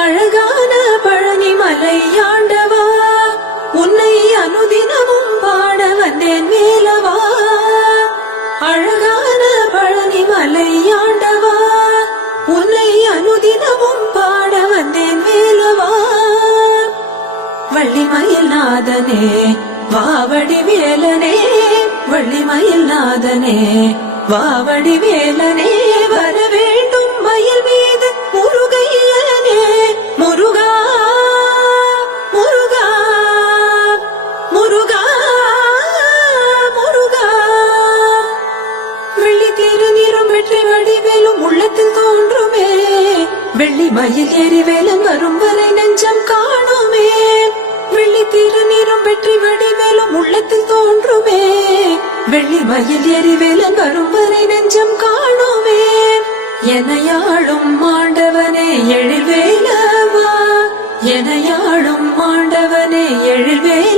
அழகான பழனி மலையாண்டவா உன்னை அனுதினமும் பாட வந்தேன் மேலவா. அழகான பழனி மலையாண்டவா உன்னை அனுதினமும் பாட வந்தேன் மேலவா. வள்ளிமயில் நாதனே வாவடி வேலனே வள்ளிமயில் நாதனே வாவடி வேலனே. திருநீரும் வெற்றி வடிவேலும் உள்ளத்தில் தோன்றுமே. வெள்ளி மயில் எரிவேலும் வரும் வரை நெஞ்சம் காணுமே. வெள்ளி திருநீரும் வெற்றி வடிவேலும் உள்ளத்தில் தோன்றுமே. வெள்ளி மயில் எரிவேலும் வரும் வரை நெஞ்சம் காணுமே. எனையாளும் மாண்டவனே எழில்வேலவா எனையாளும் மாண்டவனே எழில்வேலவா